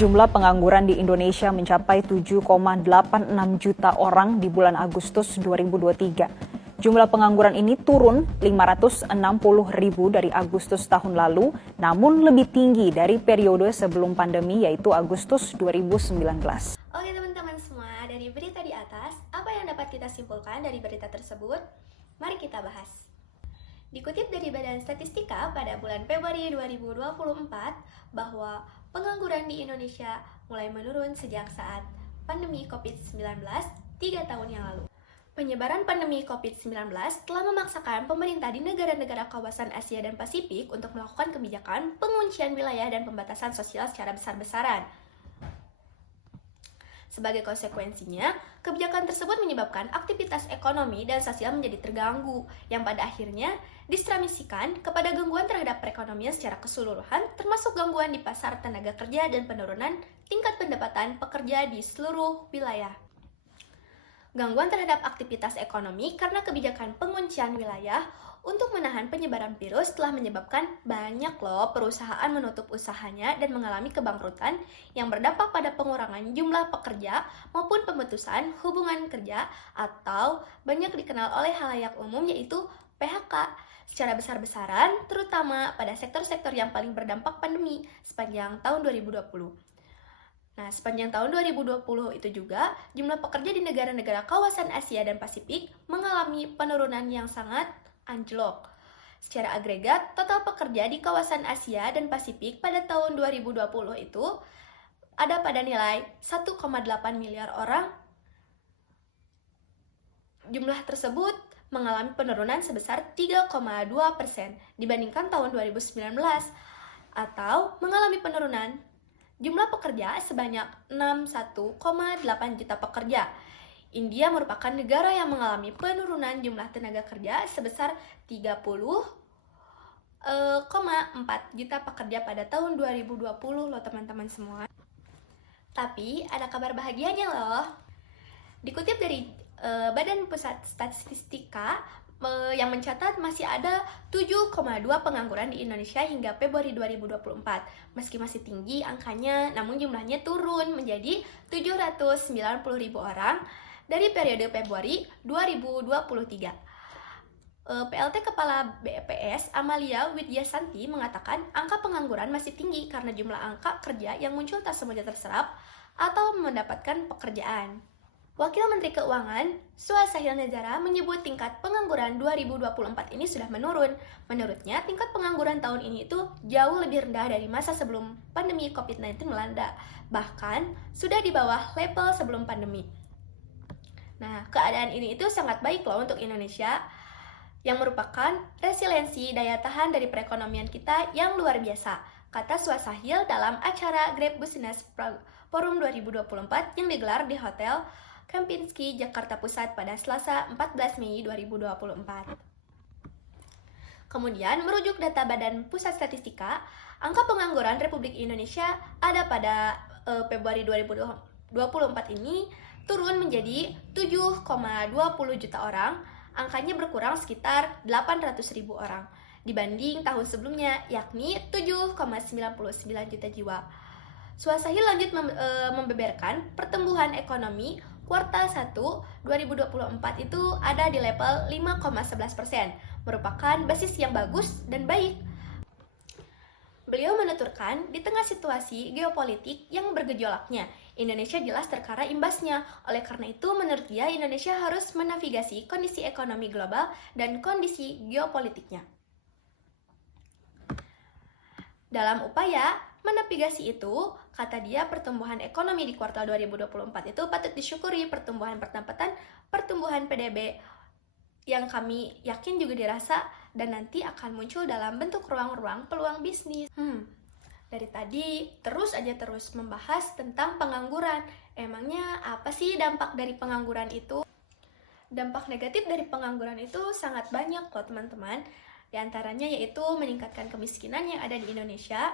jumlah pengangguran di Indonesia mencapai 7,86 juta orang di bulan Agustus 2023. Jumlah pengangguran ini turun 560 ribu dari Agustus tahun lalu, namun lebih tinggi dari periode sebelum pandemi yaitu Agustus 2019. Oke teman-teman semua, dari berita di atas, apa yang dapat kita simpulkan dari berita tersebut? Mari kita bahas. Dikutip dari Badan Statistika pada bulan Februari 2024 bahwa pengangguran di Indonesia mulai menurun sejak saat pandemi COVID-19 3 tahun yang lalu. Penyebaran pandemi COVID-19 telah memaksakan pemerintah di negara-negara kawasan Asia dan Pasifik untuk melakukan kebijakan penguncian wilayah dan pembatasan sosial secara besar-besaran. Sebagai konsekuensinya, kebijakan tersebut menyebabkan aktivitas ekonomi dan sosial menjadi terganggu, yang pada akhirnya distransmisikan kepada gangguan terhadap perekonomian secara keseluruhan, termasuk gangguan di pasar tenaga kerja dan penurunan tingkat pendapatan pekerja di seluruh wilayah. Gangguan terhadap aktivitas ekonomi karena kebijakan penguncian wilayah untuk menahan penyebaran virus telah menyebabkan banyak perusahaan menutup usahanya dan mengalami kebangkrutan yang berdampak pada pengurangan jumlah pekerja maupun pemutusan hubungan kerja atau banyak dikenal oleh khalayak umum yaitu PHK secara besar-besaran, terutama pada sektor-sektor yang paling berdampak pandemi sepanjang tahun 2020. Nah, sepanjang tahun 2020 itu juga, jumlah pekerja di negara-negara kawasan Asia dan Pasifik mengalami penurunan yang sangat anjlok. Secara agregat, total pekerja di kawasan Asia dan Pasifik pada tahun 2020 itu ada pada nilai 1,8 miliar orang. Jumlah tersebut mengalami penurunan sebesar 3,2% dibandingkan tahun 2019 atau mengalami penurunan jumlah pekerja sebanyak 61,8 juta pekerja. India merupakan negara yang mengalami penurunan jumlah tenaga kerja sebesar 30,4 juta pekerja pada tahun 2020 loh teman-teman semua. Tapi ada kabar bahagianya loh. Dikutip dari Badan Pusat Statistika yang mencatat masih ada 7,2 pengangguran di Indonesia hingga Februari 2024. Meski masih tinggi angkanya, namun jumlahnya turun menjadi 790 ribu orang dari periode Februari 2023. PLT Kepala BPS Amalia Widyasanti mengatakan angka pengangguran masih tinggi karena jumlah angka kerja yang muncul tak semuanya terserap atau mendapatkan pekerjaan. Wakil Menteri Keuangan, Suhasahil Nazara menyebut tingkat pengangguran 2024 ini sudah menurun. Menurutnya, tingkat pengangguran tahun ini itu jauh lebih rendah dari masa sebelum pandemi COVID-19 melanda. Bahkan, sudah di bawah level sebelum pandemi. Nah, keadaan ini itu sangat baik loh untuk Indonesia, yang merupakan resiliensi daya tahan dari perekonomian kita yang luar biasa, kata Suhasahil dalam acara Grab Business Forum 2024 yang digelar di Hotel Kempinski, Jakarta Pusat pada Selasa 14 Mei 2024. Kemudian, merujuk data Badan Pusat Statistika, angka pengangguran Republik Indonesia ada pada Februari 2024 ini turun menjadi 7,20 juta orang, angkanya berkurang sekitar 800 ribu orang dibanding tahun sebelumnya, yakni 7,99 juta jiwa. Suhasahil lanjut membeberkan pertumbuhan ekonomi kuartal 1 2024 itu ada di level 5,11%, merupakan basis yang bagus dan baik. Beliau menuturkan, di tengah situasi geopolitik yang bergejolaknya, Indonesia jelas terkena imbasnya. Oleh karena itu, menurut dia, Indonesia harus menavigasi kondisi ekonomi global dan kondisi geopolitiknya. Dalam upaya menavigasi itu, kata dia, pertumbuhan ekonomi di kuartal 2024 itu patut disyukuri. Pertumbuhan pendapatan, pertumbuhan PDB yang kami yakin juga dirasa dan nanti akan muncul dalam bentuk ruang-ruang peluang bisnis. Dari tadi terus membahas tentang pengangguran. Emangnya apa sih dampak dari pengangguran itu? Dampak negatif dari pengangguran itu sangat banyak loh teman-teman. Di antaranya yaitu meningkatkan kemiskinan yang ada di Indonesia,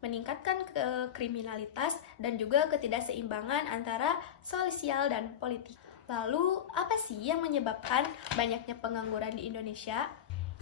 meningkatkan kriminalitas, dan juga ketidakseimbangan antara sosial dan politik. Lalu, apa sih yang menyebabkan banyaknya pengangguran di Indonesia?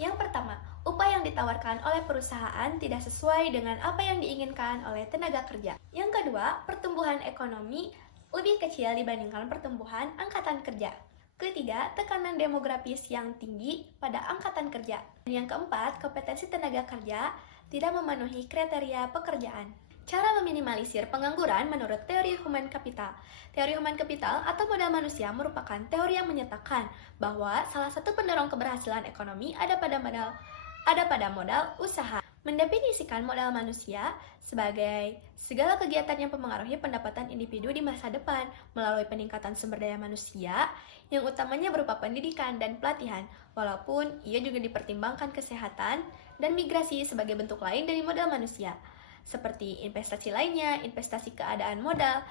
Yang pertama, upah yang ditawarkan oleh perusahaan tidak sesuai dengan apa yang diinginkan oleh tenaga kerja. Yang kedua, pertumbuhan ekonomi lebih kecil dibandingkan pertumbuhan angkatan kerja. Ketiga, tekanan demografis yang tinggi pada angkatan kerja. Dan yang keempat, kompetensi tenaga kerja tidak memenuhi kriteria pekerjaan. Cara meminimalisir pengangguran menurut teori human capital. Teori human capital atau modal manusia merupakan teori yang menyatakan bahwa salah satu pendorong keberhasilan ekonomi ada pada modal usaha. Mendefinisikan modal manusia sebagai segala kegiatan yang mempengaruhi pendapatan individu di masa depan melalui peningkatan sumber daya manusia yang utamanya berupa pendidikan dan pelatihan, walaupun ia juga dipertimbangkan kesehatan dan migrasi sebagai bentuk lain dari modal manusia. Seperti investasi lainnya, investasi keadaan modal.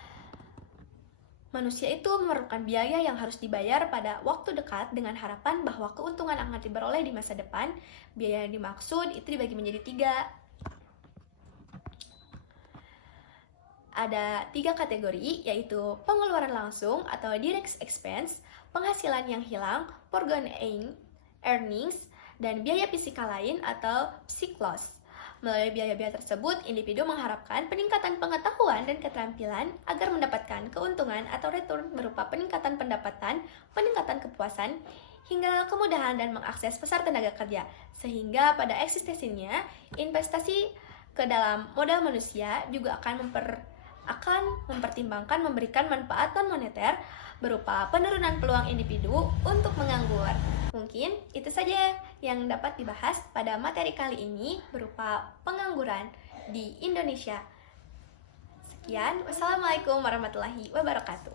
Manusia itu memerlukan biaya yang harus dibayar pada waktu dekat dengan harapan bahwa keuntungan akan diperoleh di masa depan. Biaya yang dimaksud itu dibagi menjadi 3. Ada 3 kategori, yaitu pengeluaran langsung atau direct expense, penghasilan yang hilang, foregone earnings, dan biaya fisikal lain atau psych loss. Melalui biaya-biaya tersebut, individu mengharapkan peningkatan pengetahuan dan keterampilan agar mendapatkan keuntungan atau return berupa peningkatan pendapatan, peningkatan kepuasan, hingga kemudahan dan mengakses pasar tenaga kerja. Sehingga pada eksistensinya, investasi ke dalam modal manusia juga akan mempertimbangkan memberikan manfaat non-moneter berupa penurunan peluang individu untuk menganggur. Mungkin itu saja yang dapat dibahas pada materi kali ini berupa pengangguran di Indonesia. Sekian, wassalamualaikum warahmatullahi wabarakatuh.